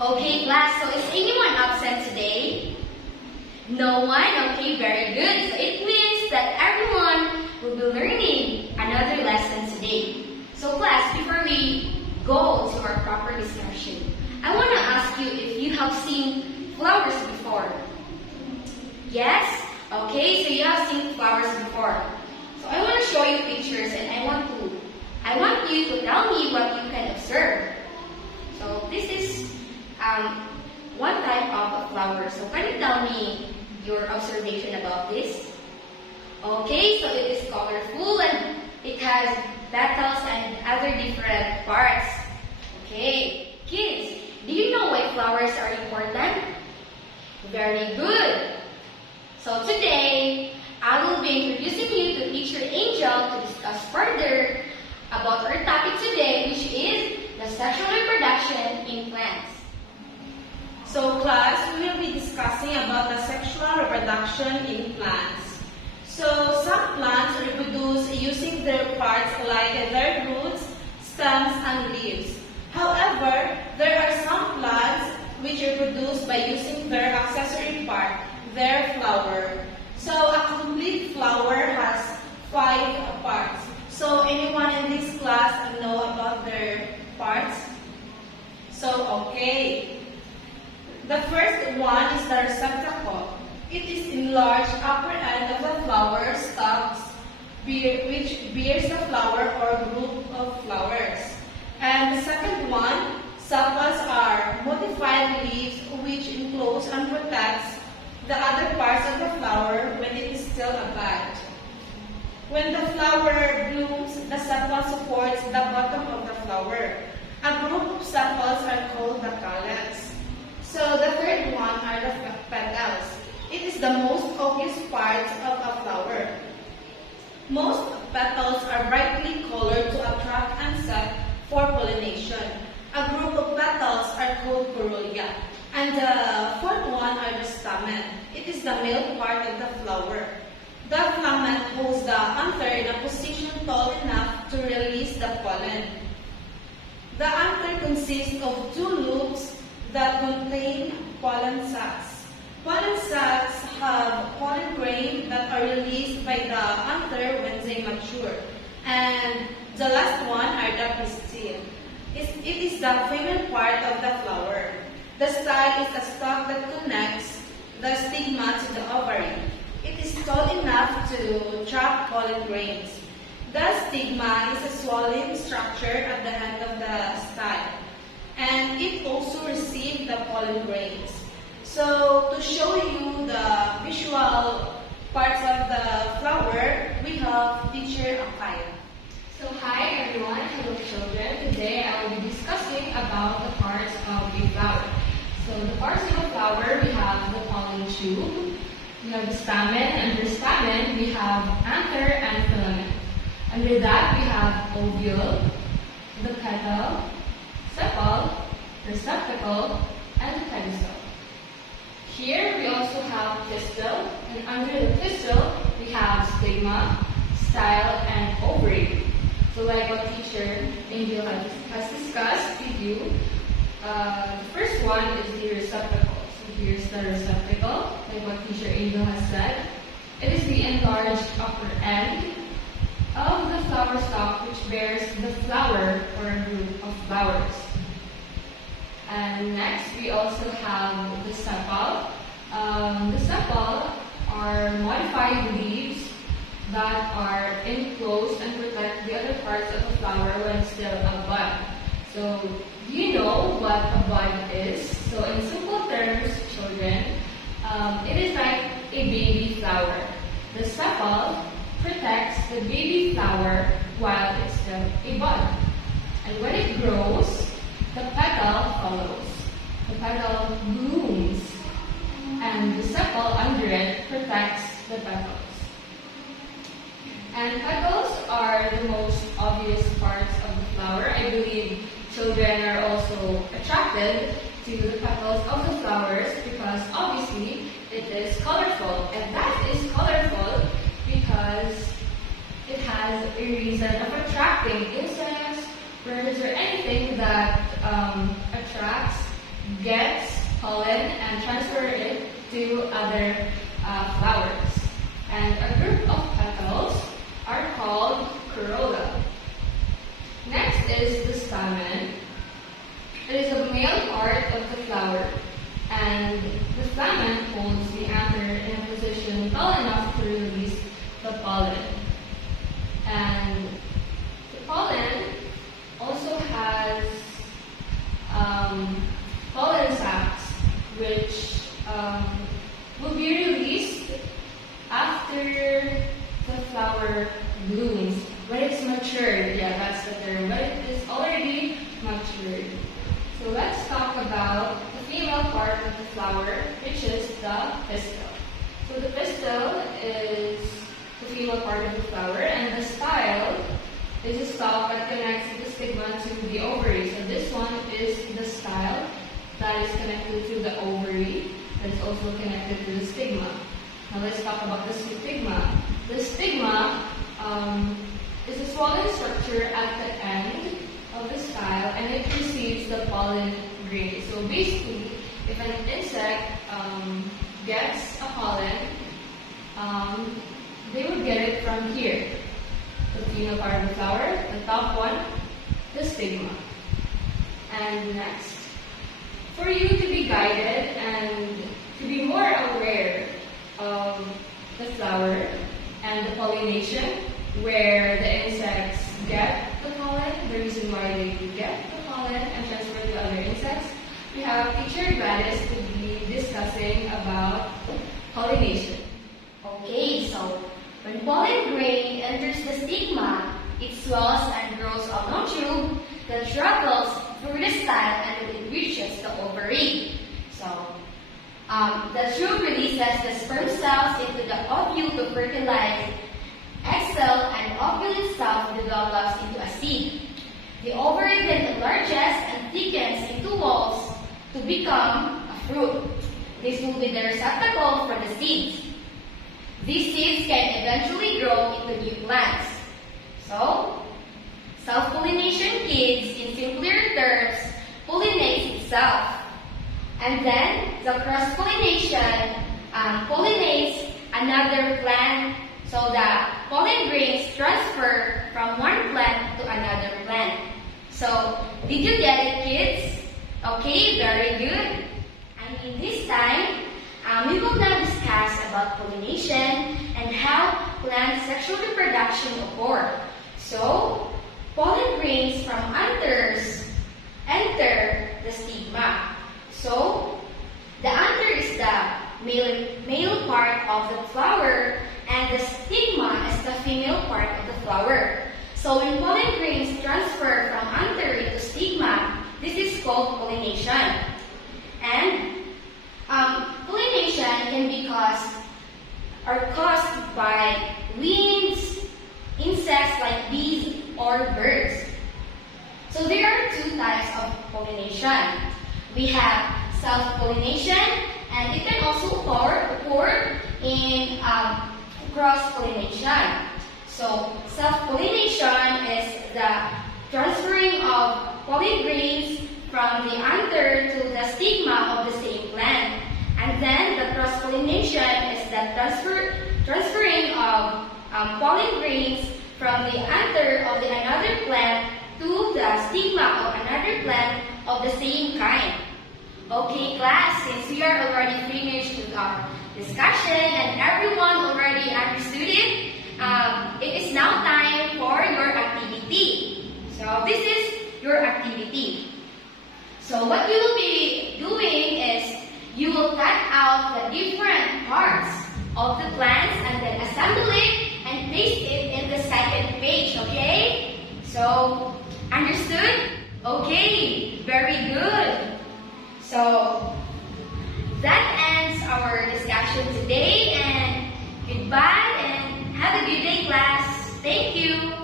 Okay, class, so is anyone absent today? No one? Okay, very good. So it means that everyone will be learning another lesson today. So class, before we go to our proper discussion, I want to ask you if you have seen flowers before. Yes? Okay, so you have seen flowers before. So I want to show you pictures and I want you to tell me what you can observe. So this is one type of a flower. So can you tell me your observation about this? Okay, so it is colorful and it has petals and other different parts. Okay, kids, do you know why flowers are important? Very good. So today, I will be introducing you to Teacher Angel to discuss further about our topic today, which is the sexual reproduction in plants. So class, we will be discussing about the sexual reproduction in plants. So some plants reproduce using their parts like their roots, stems, and leaves. However, there are some plants which reproduce by using their accessory part, their flower. So a complete flower has 5 parts. So anyone in this class know about their parts? So okay. The first one is the receptacle. It is enlarged upper end of the flower stalks, which bears the flower or group of flowers. And the second one, sepals are modified leaves which enclose and protects the other parts of the flower when it is still a bud. When the flower blooms, the sepal supports the bottom of the flower. A group of sepals are called the calyx. So the third one are the petals. It is the most obvious part of a flower. Most petals are brightly colored to attract insects for pollination. A group of petals are called corolla. And the fourth one are the stamen. It is the male part of the flower. The stamen holds the anther in a position tall enough to release the pollen. The anther consists of 2 loops that contain pollen sacs. Pollen sacs have pollen grains that are released by the anther when they mature. And the last one are the pistil. It is the female part of the flower. The style is a stalk that connects the stigma to the ovary. It is tall enough to trap pollen grains. The stigma is a swollen structure at the end of the style, and it also receives the pollen grains. So to show you the visual parts of the flower, we have Teacher Akaya. So hi everyone, hello children. Today I will be discussing about the parts of a flower. So the parts of a flower, we have the pollen tube, we have the stamen. Under stamen, we have anther and filament. Under that, we have ovule, the petal, sepal, receptacle, and the pedicel. Here we also have pistil, and under the pistil, we have stigma, style, and ovary. So like what Teacher Angel has discussed with you, the first one is the receptacle. So here's the receptacle, like what Teacher Angel has said. It is the enlarged upper end of the flower stalk which bears the flower or a group of flowers. And next we also have the sepal. The sepal are modified leaves that are enclosed and protect the other parts of the flower when still a bud. So do you know what a bud is? So in simple terms, children, it is like a baby flower. The sepal protects the baby flower while it's still a bud. And when it grows, the petal follows. The petal blooms, and the sepal under it protects the petals. And petals are the most obvious parts of the flower. I believe children are also attracted to the petals of the flowers because obviously it is colorful. And that is colorful because it has a reason of attracting insects, birds, or anything that attracts gets pollen and transfer it to other flowers. And a group of petals are called corolla. Next is the stamen. It is a male part of the flower, and the stamen holds the anther in a position tall enough to release the pollen. And the pollen also has pollen sacs, which will be released after the flower blooms. When it's matured, yeah, that's the term, but it is already matured. So let's talk about the female part of the flower, which is the pistil. So the pistil is the female part of the flower, and the style is a stalk that connects the stigma to the ovary. So this one is the style that is connected to the ovary, that is also connected to the stigma. Now let's talk about the stigma. The stigma is a swollen structure at the end of the style, and it receives the pollen grain. So basically, if an insect gets a pollen, they would get it from here. The female part of the flower, the top one, the stigma. And next, for you to be guided and to be more aware of the flower and the pollination, where the insects get the pollen, the reason why they get the pollen and transfer to other insects, we have teacher Gladys to be discussing about pollination. Okay, so when pollen grain enters the stigma, it swells and grows a long tube that travels through the style and it reaches the ovary. So, the tube releases the sperm cells into the ovule to fertilize. Egg cell and ovule itself develops into a seed. The ovary then enlarges and thickens into walls to become a fruit. This will be the receptacle for the seeds. These seeds can eventually grow into new plants. So, self-pollination, kids, in simpler terms, pollinates itself. And then, the cross-pollination pollinates another plant, so that pollen grains transfer from one plant to another plant. So, did you get it, kids? Okay, very good. And in this time, we will now discuss about pollination and how plant sexual reproduction occur. So, pollen grains from anthers enter the stigma. So, the anther is the male part of the flower, and the stigma is the female part of the flower. So, when pollen grains transfer from anther into stigma, this is called pollination. And pollination can be caused by winds, insects like bees, or birds. So there are two types of pollination. We have self-pollination, and it can also occur in cross-pollination. So self-pollination is the transferring of pollen grains from the anther to the stigma of the same plant. And then the cross-pollination is the transferring of pollen grains from the anther of another plant to the stigma of another plant of the same kind. Okay, class, since we are already finished with our discussion and everyone already understood it, it is now time for your activity. So this is your activity. So what you will be doing is you will cut out the different parts of the plants and then assemble it and paste it in the second page, okay? So, understood? Okay, very good. So, that ends our discussion today, and goodbye and have a good day, class. Thank you.